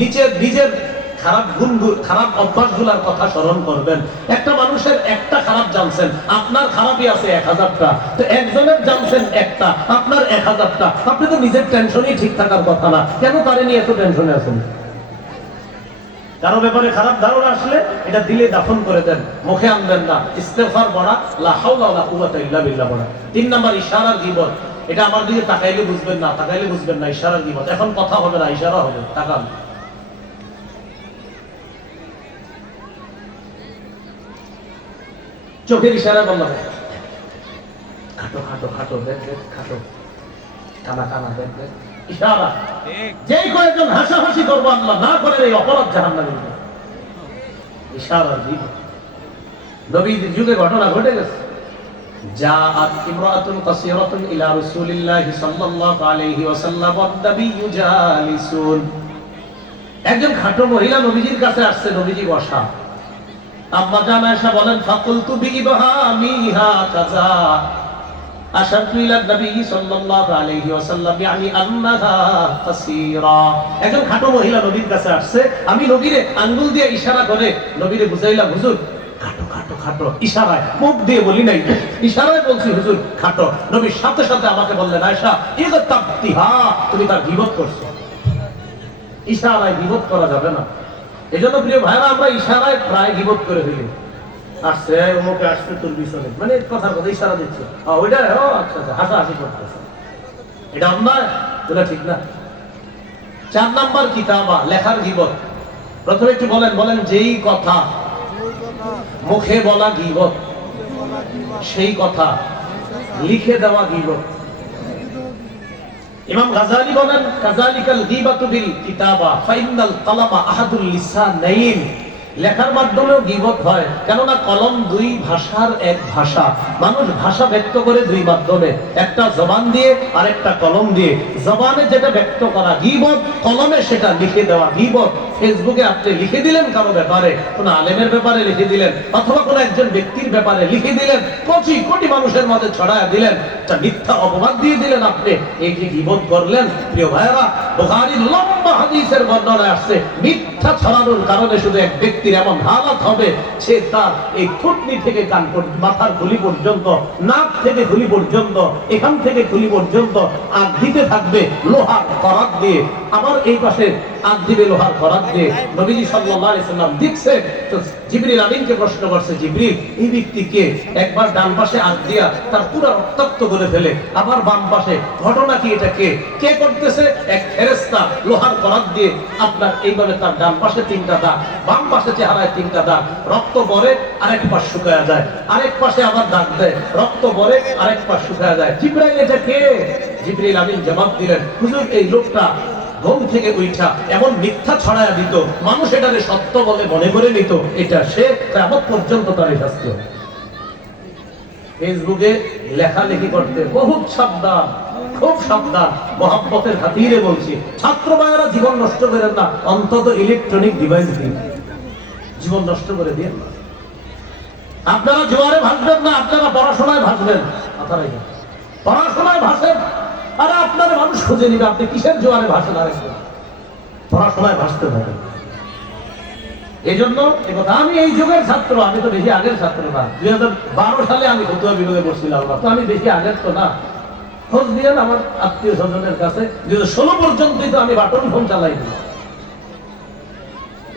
নিজের নিজের খারাপ গুণ খারাপ অভ্যাসগুলার কথা স্মরণ করবেন। একটা মানুষের একটা খারাপ জানছেন, আপনার খারাপই আছে এক হাজারটা। তো একজনের জানছেন একটা, আপনার এক হাজারটা। আপনি তো নিজের টেনশনই ঠিক থাকার কথা না। কেন তারে নিয়ে এত টেনশনে আছেন? কারও ব্যাপারে খারাপ ধারণা আসলে এটা দিলে দাফন করে দেন, মুখে আনবেন না। ইস্তেফার বড়া লা হাওলা ইল্লা বিল্লাহ বড়া তিন নাম্বার ইশারার গীবত এটা আমার দিকে তাকাইলে বুঝবেন না তাকাইলে বুঝবেন না ইশারার গীবত এখন কথা হবে না ইশারা হবে তাকান। চোখের ইশারা বললাম খাটো খাটো খাটো দেখ দেখ খাটো। কানা কানা দেখ দেখ। ইশারা। যেই কয়েকজন হাসাহাসি করব আল্লাহ না করে এই অপরাধ জাহান নামে ইশারা দিব নবীর যুগে ঘটনা ঘটে গেছে। جاءت امرأة قصيرة إلى رسول الله صلى الله عليه وسلم والنبي جالسون একজন খাটো মহিলা নবীজির কাছে আসছে নবীজি বসা আম্মা জান আয়েশা বলেন ফাকুলতু বিইবহামিহা কাজা আশারতু ইলা নবী সাল্লাল্লাহু আলাইহি ওয়াসাল্লাম ইয়ানি আন্নাহা কাসীরা একজন খাটো মহিলা নবীর কাছে আসছে আমি নবীরে আঙ্গুল দিয়ে ইশারা করে নবীরে বুঝাইলাম হুজুর খাটো খাটো। ইশারায় মুখ দিয়ে বলি নাই। ইশারায় বলছি, হুজুর, খাটো। নবীর সাথে সাথে আমাকে বললেন, আয়েশা ইগতাবতিহা তুমি তার গীবত করছ। ইশারায় গীবত করা যাবে না। এজন্য প্রিয় ভাইরা, আমরা ইশারায় প্রায় গিবত করে ফেলি। আসছে অমুকে আসছে তোর পিছনে। মানে কথার কথা ইশারা দিচ্ছে। ওইটা, ও আচ্ছা আচ্ছা হাসা হাসি করতেছে। এটা অন্যায় এটা ঠিক না। চার নাম্বার কিতাবা, লেখার গিবত প্রথমে একটু বলেন বলেন যেই কথা। মুখে বলা গিবত। সেই কথা লিখে দেওয়া গিবত। ইমাম গাজালি বলেন, কাজালিকাল গিবাতু বিল কিতাবা ফাইনাল কালামা আহাদুল লিসানাইন। লেখার মাধ্যমেও গীবত হয়। কেননা কলম দুই ভাষার এক ভাষা। মানুষ ভাষা ব্যক্ত করে দুই মাধ্যমে। একটা জবান দিয়ে, আরেকটা কলম দিয়ে। জবানে যেটা ব্যক্ত করা গীবত কলমে সেটা লিখে দেওয়া গীবত ফেসবুকে আপনি লিখে দিলেন কারও ব্যাপারে, কোনো আলেমের ব্যাপারে লিখে দিলেন, অথবা কোনো একজন ব্যক্তির ব্যাপারে লিখে দিলেন, কোটি কোটি মানুষের মাঝে ছড়ায় দিলেন, একটা মিথ্যা অপবাদ দিয়ে দিলেন আপনি। এই যে গীবত করলেন, প্রিয় ভাইয়েরা, বুখারীর লম্বা হাদিসের বর্ণনা আসছে, মিথ্যা ছড়ানোর কারণে শুধু এক ব্যক্তির এমন হালাত হবে সে তার এই খুঁটনি থেকে কান মাথার খুলি পর্যন্ত, নাক থেকে খুলি পর্যন্ত, এখান থেকে খুলি পর্যন্ত, আর দিতে থাকবে লোহার করাত দিয়ে। আমার এই পাশে আগ দিবে লোহার করাত দিয়ে নবীজি সাল্লাল্লাহু আলাইহি সাল্লাম দেখছে তো জিবরিল আমিনকে প্রশ্ন করছে, জিবরিল, এই ব্যক্তিকে একবার ডান পাশে আগ দিয়া তার পুরো রক্তাক্ত করে ফেলে। আবার বাম পাশে, ঘটনা কি, এটা কে? কে করতেছে? এক আপনার তার ডান পাশে তিনটা দাগ, বাম পাশে চেহারায় তিনটা দাগ, রক্ত আরেক পাশ যায়, আরেক পাশে আবার দাগ দেয়, রক্ত বরে আরেক পাশ শুকায়া যায়। জিব্রাইল, এটা কে? জিবরিল আমিন জবাব দিলেন, হুজুর, এই লোকটা ঘুম থেকে উঠা এমন মিথ্যা ছড়ায়া দিত, মানুষ এটাকে সত্য বলে মনে করে নিত, এটা সে কেমন পর্যন্ত তার শাস্তি। ফেসবুকে লেখালেখি করতে বহুত সাবধান, খুব সাবধান, মহাব্বতের খাতিরে বলছি, ছাত্র জীবন নষ্ট করেন না, অন্তত ইলেকট্রনিক ডিভাইস দিন জীবন নষ্ট করে দিয়ে। না আপনারা জোয়ারে ভাসবেন না, আপনারা পড়াশোনায় ভাসবেন। পড়াশোনায় ভাসেন আরে আপনার মানুষ খুঁজে নিবে, আপনি কিসের জোয়ারে ভাসেন আরেকজন পড়াশোনায় ভাসতে থাকেন। এই জন্য আমি এই যুগের ছাত্র, আমি তো বেশি আগের ছাত্র না। দুই হাজার বারো সালে আমি ফতুয়া বিভাগে পড়ছিলাম তো আমি বেশি আগের তো না। খোঁজ দিয়েন আমার আত্মীয় স্বজনের কাছে। দুই হাজার ষোলো পর্যন্তই তো আমি বাটন ফোন চালাই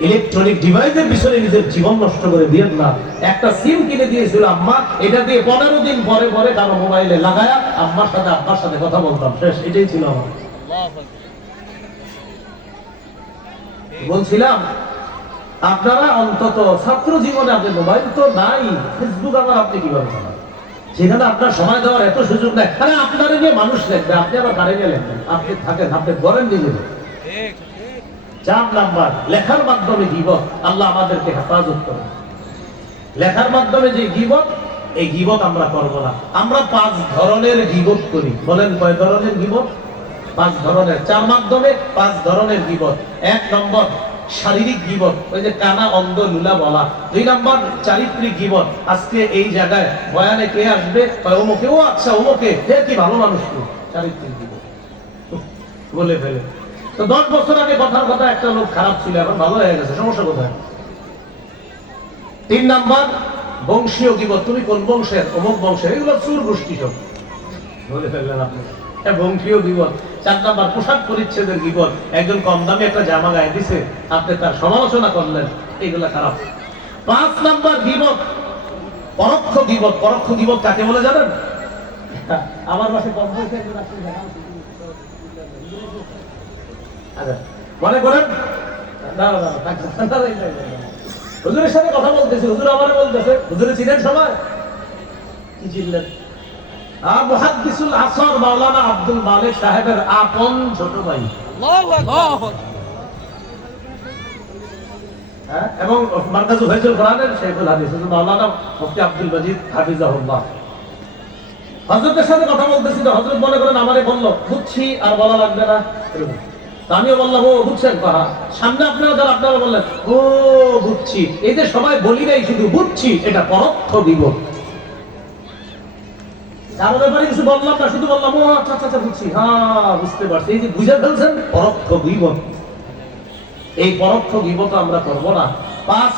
ইলেকট্রনিক ডিভাইসের পিছনে নিজের জীবন নষ্ট করে দিয়েন না একটা সিম কিনে দিয়েছিল আম্মা, এটা দিয়ে পনেরো দিন পরে পরে কারও মোবাইলে লাগায়া আম্মার সাথে আব্বার সাথে কথা বলতাম। শেষ, এটাই ছিল আমার। বলছিলাম, আপনারা অন্তত ছাত্র জীবনে আপনি মোবাইল তো নাই ফেসবুক আবার আপনি কীভাবে সেখানে আপনার সময় দেওয়ার এত সুযোগ নাই। আরে আপনারা নিয়ে মানুষ লিখবে আপনি আবার নিয়ে লিখবেন আপনি থাকেন, আপনি করেন নিজে চার নাম্বার লেখার মাধ্যমে গিবত, আল্লাহ আমাদেরকে হেফাজত করে লেখার মাধ্যমে যে গিবত, এই গিবত আমরা করব না। আমরা পাঁচ ধরনের গিবত করি। বলেন কয় ধরনের গিবত? পাঁচ ধরনের। চার মাধ্যমে পাঁচ ধরনের গিবত। এক নম্বর, শারীরিক গিবত। ওই যে কানা, অন্ধ, লুলা বলা। দুই নম্বর, চারিত্রিক গিবত। আজকে এই জায়গায় বয়ানে কে আসবে? অমুকে ও আচ্ছা অমুকে হে, কি ভালো মানুষ তো চারিত্রিক গিবত। বলে ফেলে। তো দশ বছর আগে কথার কথা একটা লোক খারাপ ছিল, এখন ভালো হয়ে গেছে, সমস্যা কোথায়? তিন নাম্বার, বংশীয় গিবত তুমি কোন বংশের, অমুক বংশের, এগুলো চুর গোষ্ঠী সব। বলে ফেললেন আপনি। বংশীয় চার নাম্বার, পোশাক পরিচ্ছেদের একজন কম দামে একটা জামা গায়ে দিছে, আপনি তার সমালোচনা করলেন, এগুলা খারাপ। পাঁচ নাম্বার গিবত পরোক্ষ গিবত পরোক্ষ গিবত কাকে বলে জানেন? আমার পাশে কম মনে করেন। হুজুরের সাথে কথা বলতেছি হুজুর আমারে বলতেছে হুজুরে চিনেন সবাই কি চিনলেন আহ, আসর মাওলানা আব্দুল মালিক সাহেবের আপন ছোট ভাই হ্যাঁ, এবং মার্কাজুল ফাইজুল কোরআনের শেখুল হাদিস মাওলানা মুফতি আব্দুল মজিদ হাফিজাহুল্লাহ হযরতের সাথে কথা বলতেছি তো হযরত মনে করেন আমারে বলল বুঝছি আর বলা লাগবে না আমিও বললাম ও বুঝছেন কাহা সামনে আপনারা যারা আপনারা বললেন ও বুঝছি। যে সবাই বলি নাই শুধু বুঝছি এটা পরোক্ষ দিব কারও ব্যাপারে কিছু বললাম না শুধু বললাম ও আচ্ছা আচ্ছা আচ্ছা, বুঝছি। হ্যাঁ বুঝতে পারছি। এই যে বুঝে ফেলছেন পরোক্ষ দিব এই পরোক্ষ গিবত আমরা করব না। পাঁচ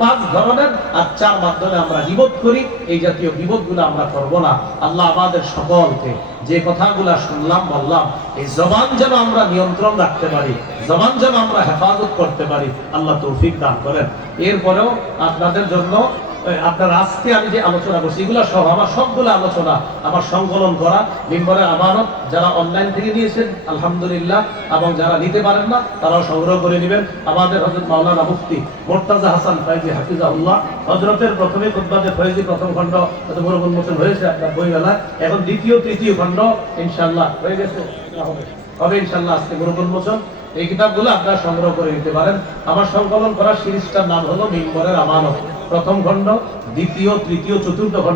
পাঁচ ধরনের আর চার মাধ্যমে আমরা বিবোধ করি, এই জাতীয় বিবোধগুলো গুলো আমরা করব না। আল্লাহ আমাদের সকলকে যে কথাগুলা শুনলাম, বললাম, এই জবান যেন আমরা নিয়ন্ত্রণ রাখতে পারি, জবান যেন আমরা হেফাজত করতে পারি, আল্লাহ তৌফিক দান করেন। এরপরেও আপনাদের জন্য আপনার আজকে আমি যে আলোচনা করছি, এগুলো সহ আমার সবগুলো আলোচনা, আমার সংকলন করা, মিম্বরের আমানত, যারা অনলাইন থেকে নিয়েছেন, আলহামদুলিল্লাহ, এবং যারা নিতে পারেন না, তারাও সংগ্রহ করে নেবেন। আমাদের হজরত মাওলানা মুফতি মোর্তাজা হাসান ফাইজি হাফিজাউল্লাহ হজরতের প্রথমে খুদ্বাতে ফয়েজি প্রথম খণ্ড বড় উন্মোচন হয়েছে আপনার বইমেলা এখন দ্বিতীয়, তৃতীয় খণ্ড ইনশাল্লাহ হয়ে গেছে হবে। ইনশাল্লাহ আজকে গুরু উন্মোচন। এই কিতাবগুলো আপনারা সংগ্রহ করে নিতে পারেন। আমার সংকলন করা সিরিজটার নাম হলো মিম্বরের আমানত। প্রথম খণ্ড দ্বিতীয় তৃতীয় চতুর্থ খণ্ড।